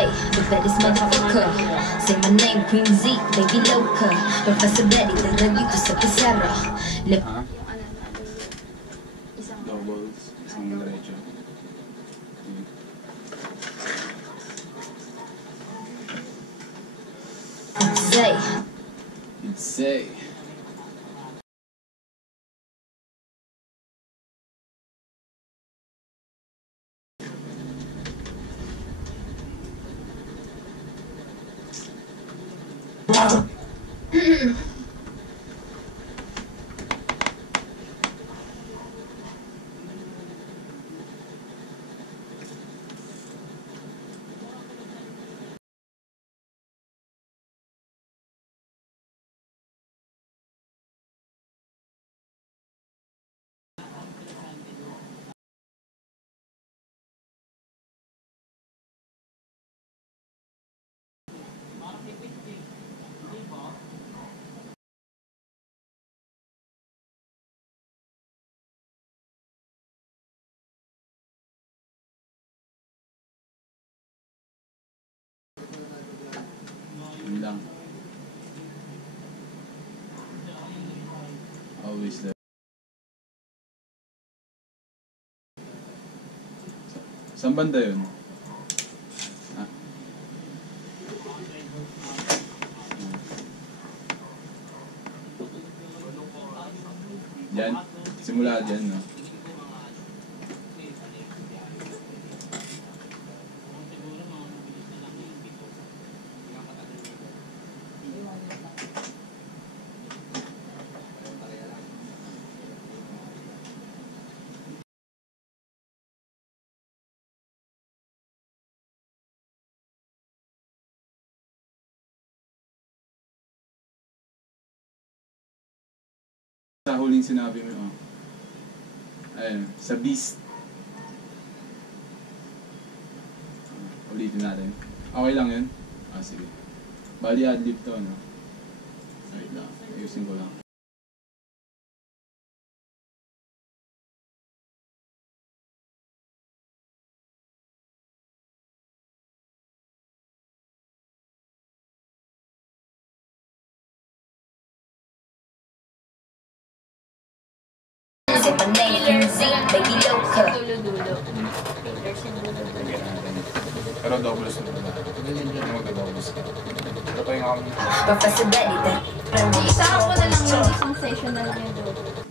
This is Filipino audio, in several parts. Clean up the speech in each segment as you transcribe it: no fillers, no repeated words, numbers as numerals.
Say, the baddest motherfucker. Say my name, Queen Z, baby loca. Professor Betty, darag dito sa pizarra. Doubles, isang diretso. Say. It's say. Lang. Always there. Saan banda yun? Ah. Diyan? Simula dyan, no? Sa huling sinabi mo, ayun, sa Beast. Ulitin natin. Okay lang yun? Sige. Bali ad-lib to, no? Wait lang, ayusin ko lang. Say my name, Queen Z, baby loca. Pero doubles na ba? Hindi magka-doubles ka. Pero pa yung ako nito. Professor Betty, Isama ko na lang yung isang session na lang yung doon.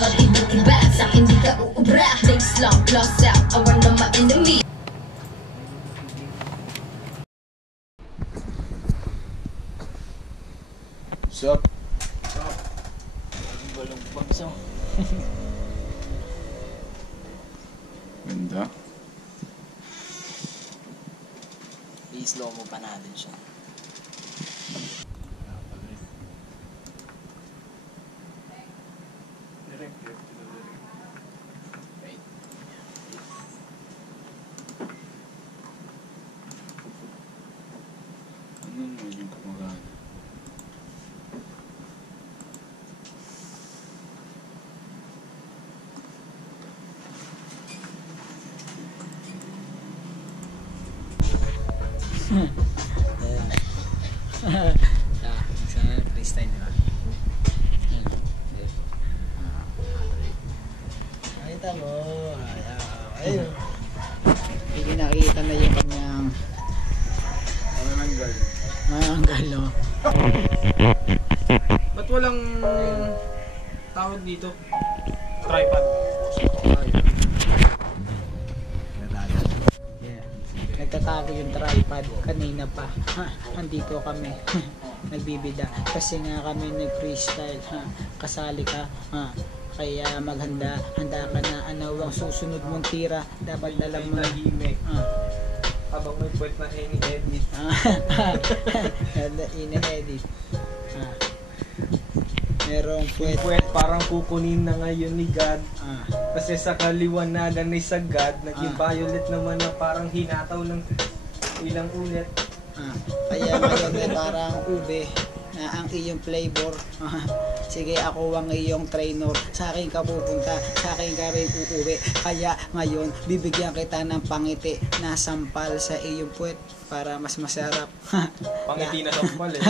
mga iba-iba, sa akin di ka uubra. Days long, lost out, awar na my enemy. Sup? Balong bagso. Ganda. I-slow mo pa natin siya. Ano naman yung kumagana? Sa freestyle, di ba? Nakita mo. Ayun. Hindi nakikita na yung kanyang mananggal, no? Ba't walang tawag dito? Tripod. Yeah. Nagtatago yung tripod kanina pa. Andito kami. Nagbibida. Kasi nga kami nag-freestyle. Kasali ka. Kaya maghanda. Handa ka na. Ano ang susunod mong tira. Dapat dalang mo. Habang may point na ini-edit. Ini-edit. Merong puwet. Puwet parang kukunin na ngayon ni God. Ah, Kasi sa kaliwanagan ni sagad, naging violet naman na parang hinataw ng ilang ulit. kaya ngayon ay parang ube na ang iyong flavor. Sige, ako ang iyong trainer. Sa akin ka pupunta, sa akin ka rin uuwi. Kaya ngayon, bibigyan kita ng pangiti na sampal sa iyong puwet para mas masarap. Pangiti na sampal eh.